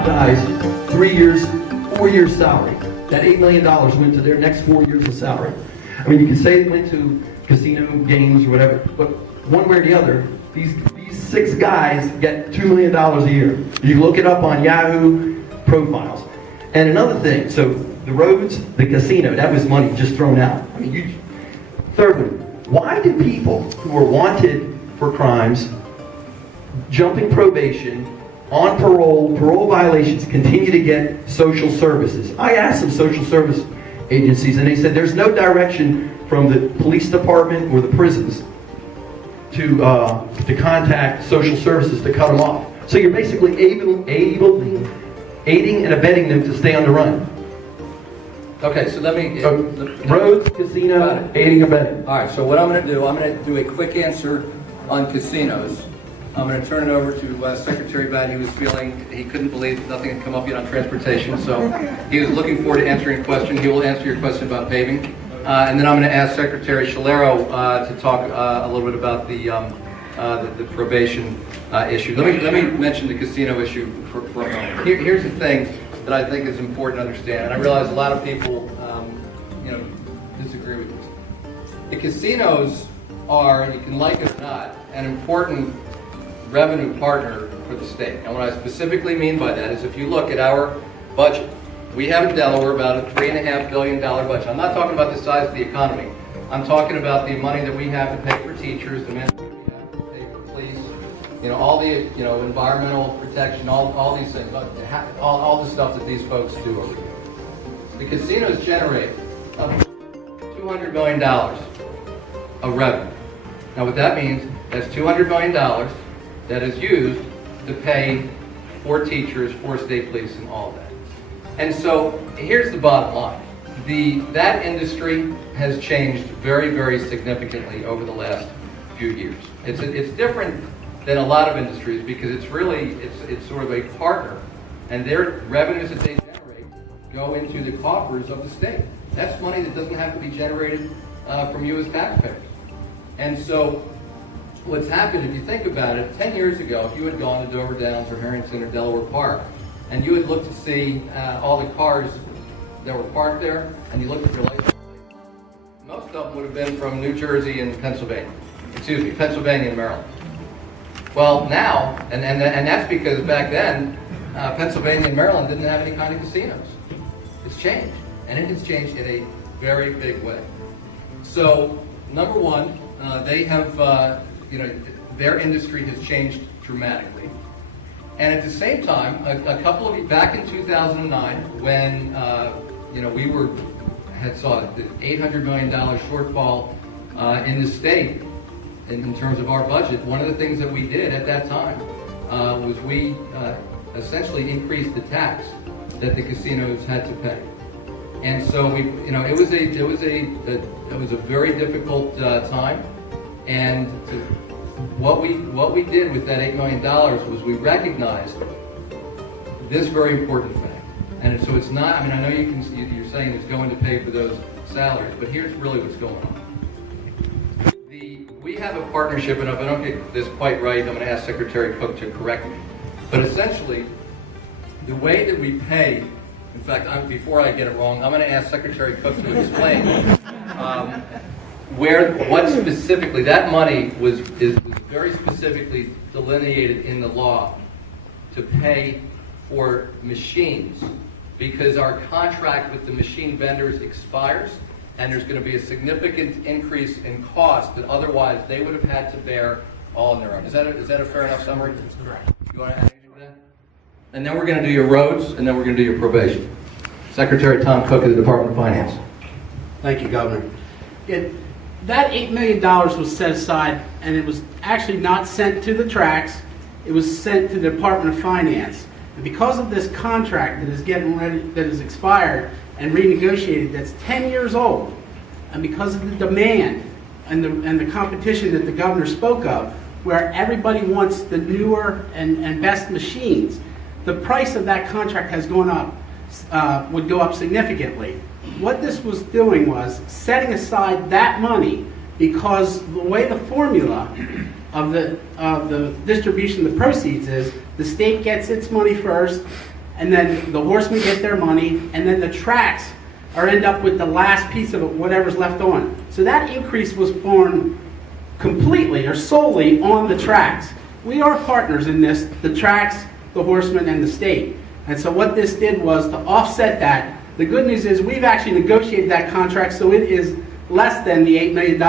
top guys 3 years, 4 years salary. That $8 million went to their next 4 years of salary. I mean, you can say it went to casino games or whatever, but one way or the other, these 6 guys get $2 million a year. You look it up on Yahoo profiles. And another thing, so the roads, the casino, that was money just thrown out. I mean, thirdly, why do people who are wanted for crimes, jumping probation, on parole violations, continue to get social services? I asked some social service agencies, and they said there's no direction from the police department or the prisons to contact social services to cut them off. So you're basically aiding and abetting them to stay on the run. Okay, so let me... roads, casino, aiding and abetting. All right, so what I'm going to do a quick answer on casinos. I'm going to turn it over to Secretary Batty, who was feeling he couldn't believe that nothing had come up yet on transportation, so he was looking forward to answering a question. He will answer your question about paving. And then I'm going to ask Secretary Shalero to talk a little bit about the probation issue. Let me mention the casino issue for a moment. Here's the thing that I think is important to understand, and I realize a lot of people disagree with this. The casinos are, you can like it or not, an important revenue partner for the state. And what I specifically mean by that is if you look at our budget, we have in Delaware about a $3.5 billion budget. I'm not talking about the size of the economy. I'm talking about the money that we have to pay for teachers, the money we have to pay for police, all the environmental protection, all these things, all the stuff that these folks do over here. The casinos generate $200 million of revenue. Now what that means, that's $200 million that is used to pay for teachers, for state police, and all of that. And so here's the bottom line. That industry has changed very, very significantly over the last few years. It's different than a lot of industries because it's sort of a partner, and their revenues that they generate go into the coffers of the state. That's money that doesn't have to be generated from you as taxpayers. And so what's happened, if you think about it, 10 years ago, if you had gone to Dover Downs or Harrington or Delaware Park, and you had looked to see all the cars that were parked there, and you looked at your license plate, most of them would have been from New Jersey and Pennsylvania. Pennsylvania and Maryland. Well, now, and that's because back then, Pennsylvania and Maryland didn't have any kind of casinos. It's changed, and it has changed in a very big way. So, number one, they have, their industry has changed dramatically. And at the same time, back in 2009, when we saw the $800 million shortfall in the state in terms of our budget, one of the things that we did at that time was we essentially increased the tax that the casinos had to pay. And so it was a very difficult time, and what we did with that $8 million was we recognized this very important fact. And so it's not, I know you're saying it's going to pay for those salaries, but here's really what's going on. We have a partnership, and if I don't get this quite right, I'm going to ask Secretary Cook to correct me. But essentially, the way that we pay, in fact, before I get it wrong, I'm going to ask Secretary Cook to explain what specifically, that money is very specifically delineated in the law to pay for machines, because our contract with the machine vendors expires, and there's going to be a significant increase in cost that otherwise they would have had to bear all on their own. Is that a fair enough summary? That's correct. You want to add anything to that? And then we're going to do your roads, and then we're going to do your probation. Secretary Tom Cook of the Department of Finance. Thank you, Governor. That $8 million was set aside, and it was actually not sent to the tracks. It was sent to the Department of Finance. And because of this contract that is getting ready, that is expired and renegotiated, that's 10 years old, and because of the demand and the competition that the governor spoke of, where everybody wants the newer and best machines, the price of that contract has gone up, would go up significantly. What this was doing was setting aside that money, because the way the formula of the distribution of the proceeds is, the state gets its money first, and then the horsemen get their money, and then the tracks end up with the last piece of it, whatever's left on. So that increase was born completely or solely on the tracks. We are partners in this, the tracks, the horsemen, and the state. And so what this did was to offset that. The good news is we've actually negotiated that contract, so it is less than the $8 million,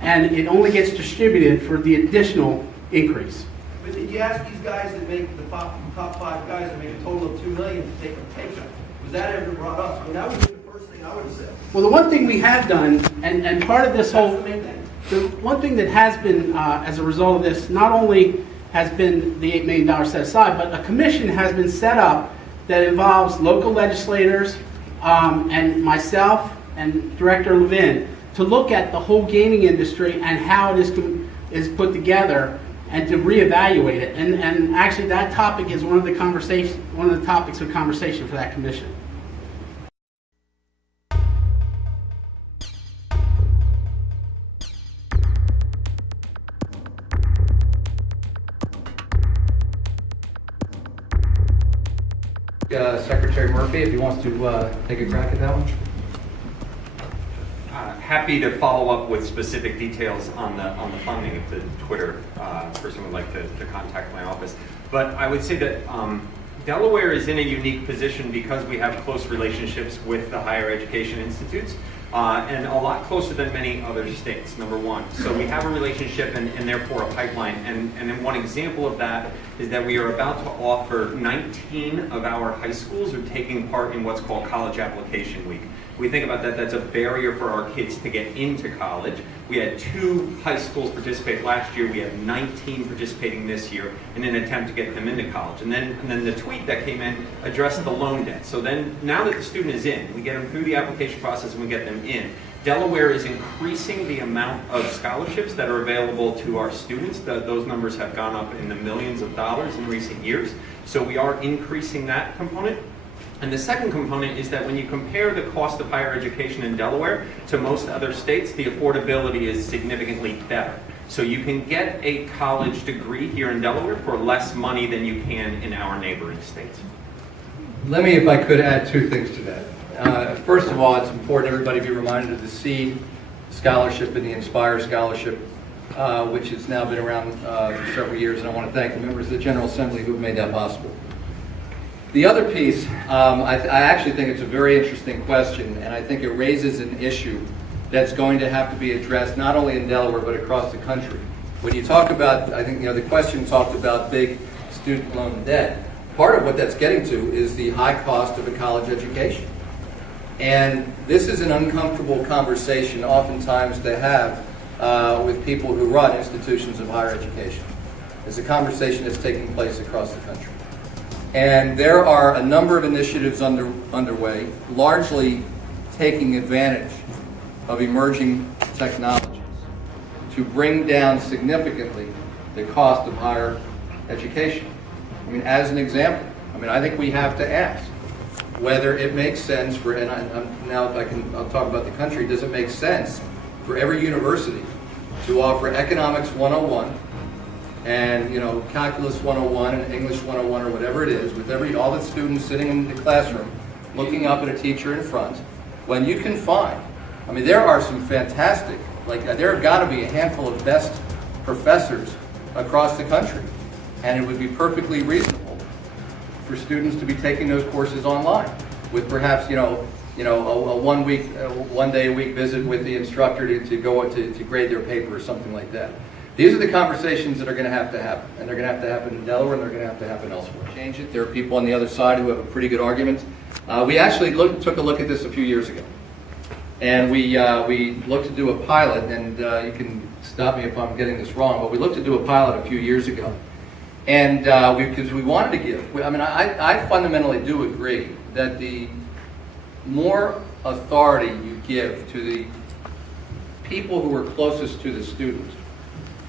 and it only gets distributed for the additional increase. But did you ask these guys that make the top 5 guys that make a total of $2 million to take a pay cut? Was that ever brought up? I mean, that would be the first thing I would have said. Well, the one thing we have done, and part of this whole, That's the main thing. the one thing that has been, as a result of this, not only has been the $8 million set aside, but a commission has been set up that involves local legislators and myself and Director Levin to look at the whole gaming industry and how it is put together and to reevaluate it. And actually, that topic is one of the topics of conversation for that commission. Secretary Murphy, if he wants to take a crack at that one. Happy to follow up with specific details on the funding if the Twitter person would like to contact my office. But I would say that Delaware is in a unique position because we have close relationships with the higher education institutes, and a lot closer than many other states, number one. So we have a relationship and therefore a pipeline. And then one example of that is that we are about to offer 19 of our high schools are taking part in what's called College Application Week. We think about that, that's a barrier for our kids to get into college. We had 2 high schools participate last year. We have 19 participating this year in an attempt to get them into college. And then the tweet that came in addressed the loan debt. So then now that the student is in, we get them through the application process and we get them in. Delaware is increasing the amount of scholarships that are available to our students. Those numbers have gone up in the millions of dollars in recent years. So we are increasing that component. And the second component is that when you compare the cost of higher education in Delaware to most other states, the affordability is significantly better. So you can get a college degree here in Delaware for less money than you can in our neighboring states. Let me, if I could, add 2 things to that. First of all, it's important everybody be reminded of the SEED scholarship and the Inspire scholarship, which has now been around for several years, and I want to thank the members of the General Assembly who have made that possible. The other piece, I actually think it's a very interesting question, and I think it raises an issue that's going to have to be addressed not only in Delaware but across the country. When you talk about, I think the question talked about big student loan debt. Part of what that's getting to is the high cost of a college education. And this is an uncomfortable conversation oftentimes to have with people who run institutions of higher education. It's a conversation that's taking place across the country. And there are a number of initiatives underway, largely taking advantage of emerging technologies to bring down significantly the cost of higher education. I mean, as an example, I think we have to ask whether it makes sense for, and I'll talk about the country, does it make sense for every university to offer Economics 101 and Calculus 101 and English 101 or whatever it is, with all the students sitting in the classroom looking up at a teacher in front, when you can find, there are some fantastic, there have got to be a handful of best professors across the country, and it would be perfectly reasonable for students to be taking those courses online with perhaps a 1 day a week visit with the instructor to go to grade their paper or something like that. These are the conversations that are going to have to happen, and they're going to have to happen in Delaware, and they're going to have to happen elsewhere. Change it. There are people on the other side who have a pretty good argument. We actually took a look at this a few years ago, and we looked to do a pilot, and you can stop me if I'm getting this wrong, but we looked to do a pilot a few years ago, and because we wanted to give. I fundamentally do agree that the more authority you give to the people who are closest to the student,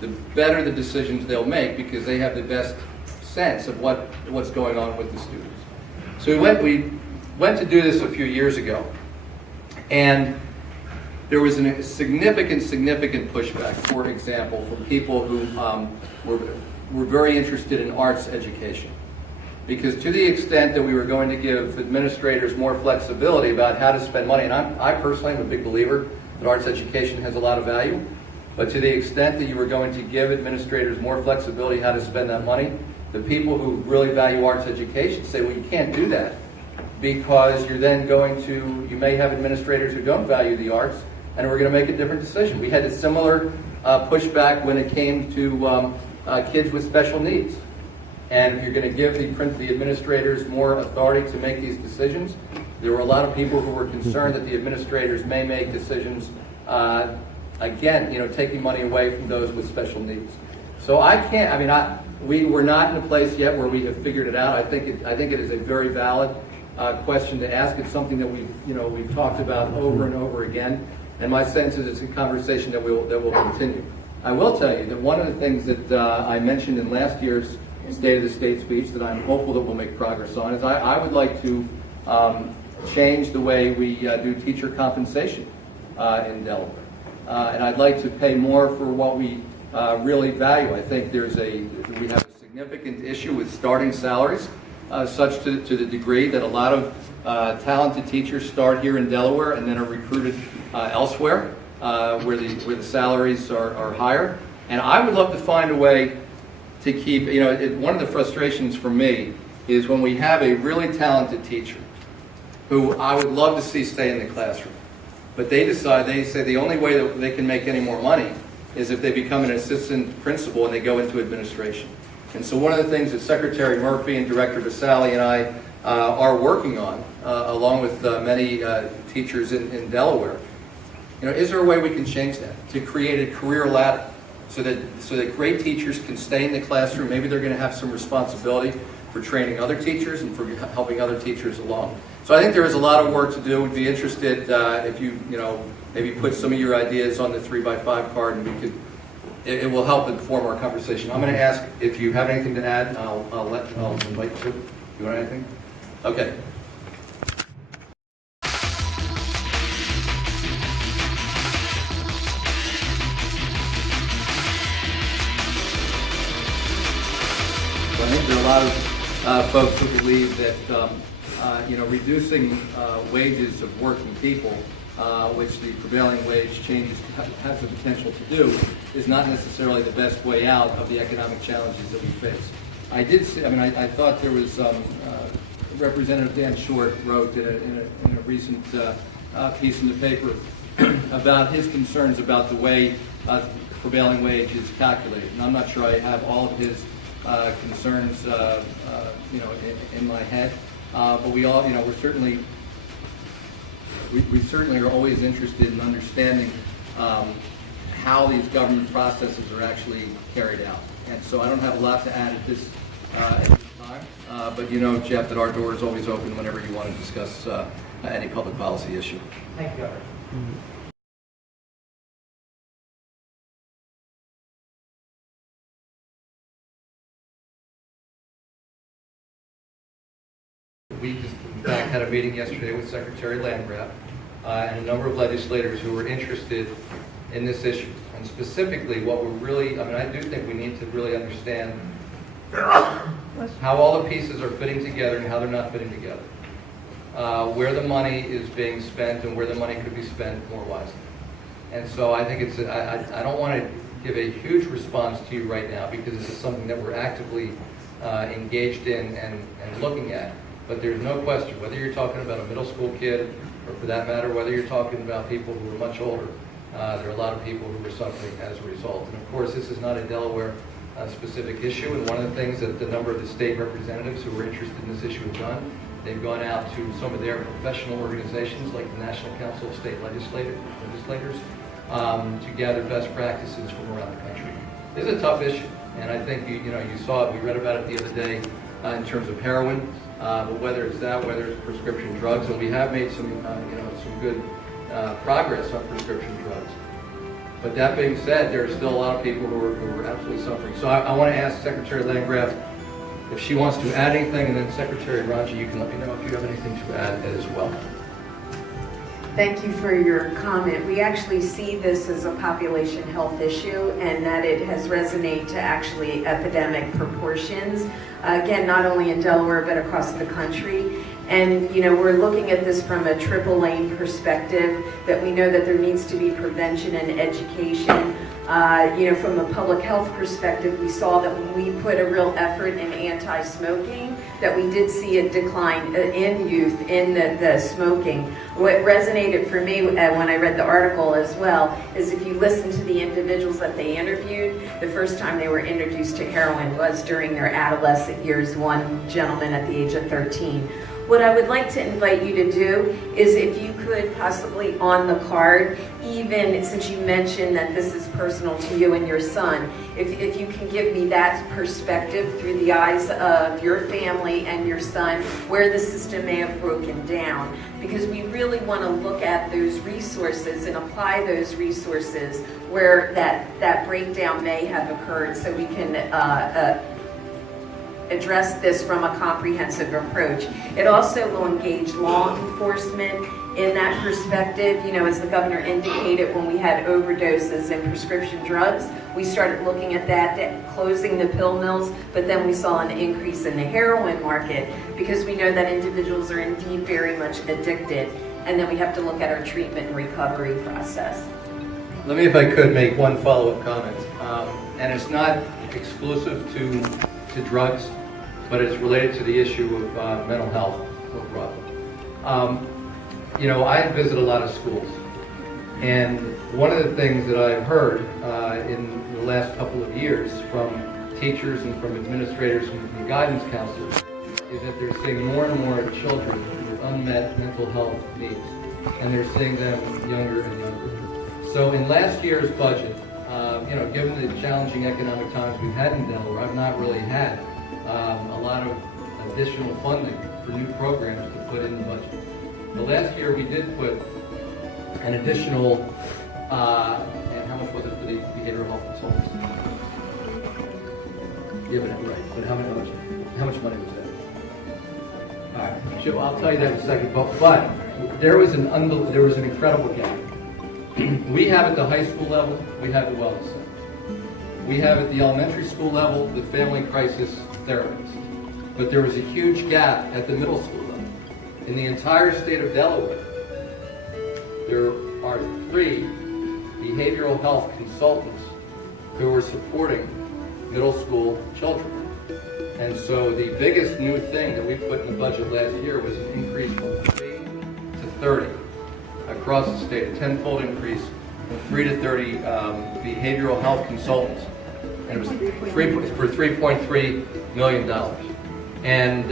the better the decisions they'll make, because they have the best sense of what's going on with the students. So we went to do this a few years ago, and there was a significant pushback, for example, from people who were very interested in arts education. Because to the extent that we were going to give administrators more flexibility about how to spend money, and I personally am a big believer that arts education has a lot of value, but to the extent that you were going to give administrators more flexibility how to spend that money, the people who really value arts education say, well, you can't do that because you're then going to, you may have administrators who don't value the arts, and we're going to make a different decision. We had a similar pushback when it came to kids with special needs. And if you're going to give the administrators more authority to make these decisions, there were a lot of people who were concerned that the administrators may make decisions, again, taking money away from those with special needs. So we're not in a place yet where we have figured it out. I think it is a very valid question to ask. It's something that we've talked about over and over again, and my sense is it's a conversation that will continue. I will tell you that one of the things that I mentioned in last year's State of the State speech that I'm hopeful that we'll make progress on is I would like to change the way we do teacher compensation in Delaware. And I'd like to pay more for what we really value. I think we have a significant issue with starting salaries, such to the degree that a lot of talented teachers start here in Delaware and then are recruited elsewhere where the salaries are higher. And I would love to find a way to keep, one of the frustrations for me is when we have a really talented teacher who I would love to see stay in the classroom, but they say the only way that they can make any more money is if they become an assistant principal and they go into administration. And so one of the things that Secretary Murphy and Director Vasali and I are working on, along with many teachers in Delaware, is there a way we can change that to create a career ladder? So that great teachers can stay in the classroom. Maybe they're going to have some responsibility for training other teachers and for helping other teachers along. So I think there is a lot of work to do. Would be interested if you maybe put some of your ideas on the 3x5 card, and it will help inform our conversation. I'm going to ask if you have anything to add. I'll invite you. You want anything? Okay. I think there are a lot of folks who believe that reducing wages of working people, which the prevailing wage changes has the potential to do, is not necessarily the best way out of the economic challenges that we face. I thought there was Representative Dan Short wrote in a recent piece in the paper about his concerns about the way prevailing wage is calculated, and I'm not sure I have all of his concerns, in my head, but we all, we certainly are always interested in understanding how these government processes are actually carried out. And so I don't have a lot to add at this time, but Jeff, that our door is always open whenever you want to discuss any public policy issue. Thank you, Governor. We just, in fact, had a meeting yesterday with Secretary Landgraf and a number of legislators who were interested in this issue. And specifically, what we're really, I do think we need to really understand how all the pieces are fitting together and how they're not fitting together. Where the money is being spent and where the money could be spent more wisely. And so I think I don't want to give a huge response to you right now because this is something that we're actively engaged in and looking at. But there's no question, whether you're talking about a middle school kid, or for that matter, whether you're talking about people who are much older, there are a lot of people who are suffering as a result. And of course, this is not a Delaware specific issue, and one of the things that the number of the state representatives who are interested in this issue have done, they've gone out to some of their professional organizations, like the National Council of State Legislators, to gather best practices from around the country. This is a tough issue, and I think you saw it, we read about it the other day in terms of heroin. But whether it's that, whether it's prescription drugs, and we have made some good progress on prescription drugs. But that being said, there are still a lot of people who are absolutely suffering. So I want to ask Secretary Landgraf if she wants to add anything, and then Secretary Ranji, you can let me know if you have anything to add as well. Thank you for your comment. We actually see this as a population health issue and that it has resonated to actually epidemic proportions. Again, not only in Delaware, but across the country. And, we're looking at this from a triple lane perspective, that we know that there needs to be prevention and education. From a public health perspective, we saw that when we put a real effort in anti-smoking, that we did see a decline in youth in the smoking. What resonated for me when I read the article as well is if you listen to the individuals that they interviewed, the first time they were introduced to heroin was during their adolescent years, one gentleman at the age of 13. What I would like to invite you to do is if you could possibly on the card, even since you mentioned that this is personal to you and your son, if you can give me that perspective through the eyes of your family and your son, where the system may have broken down. Because we really want to look at those resources and apply those resources where that breakdown may have occurred, so we can address this from a comprehensive approach. It also will engage law enforcement in that perspective. As the governor indicated, when we had overdoses and prescription drugs, we started looking at that, closing the pill mills, but then we saw an increase in the heroin market because we know that individuals are indeed very much addicted, and then we have to look at our treatment and recovery process. Let me, if I could, make one follow-up comment. And it's not exclusive to drugs, but it's related to the issue of mental health more broadly. I visit a lot of schools, and one of the things that I've heard in the last couple of years from teachers and from administrators and from guidance counselors is that they're seeing more and more children with unmet mental health needs, and they're seeing them younger and younger. So in last year's budget, given the challenging economic times we've had in Delaware, I've not really had a lot of additional funding for new programs to put in the budget. The last year we did put an additional, and how much was it for the behavioral health consultants? You haven't it right, but how much money was that? All right, Joe, I'll tell you that in a second. But there was an incredible gap. We have at the high school level, we have the wellness center. We have at the elementary school level the family crisis therapist. But there was a huge gap at the middle school level. In the entire state of Delaware, there are 3 behavioral health consultants who are supporting middle school children. And so the biggest new thing that we put in the budget last year was an increase from 3 to 30 across the state, a 10-fold increase from 3 to 30 behavioral health consultants. And it was for $3.3 million. And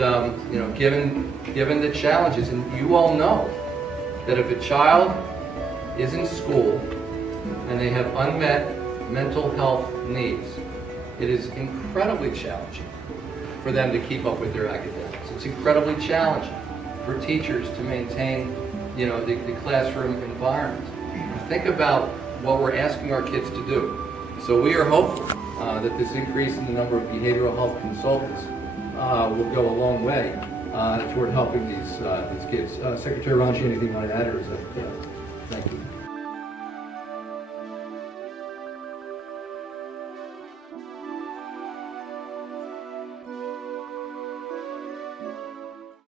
given the challenges, and you all know that if a child is in school and they have unmet mental health needs, it is incredibly challenging for them to keep up with their academics. It's incredibly challenging for teachers to maintain, the classroom environment. Think about what we're asking our kids to do. So we are hopeful that this increase in the number of behavioral health consultants will go a long way toward helping these kids. Secretary Rodney, anything you want to add, or is that? Thank you.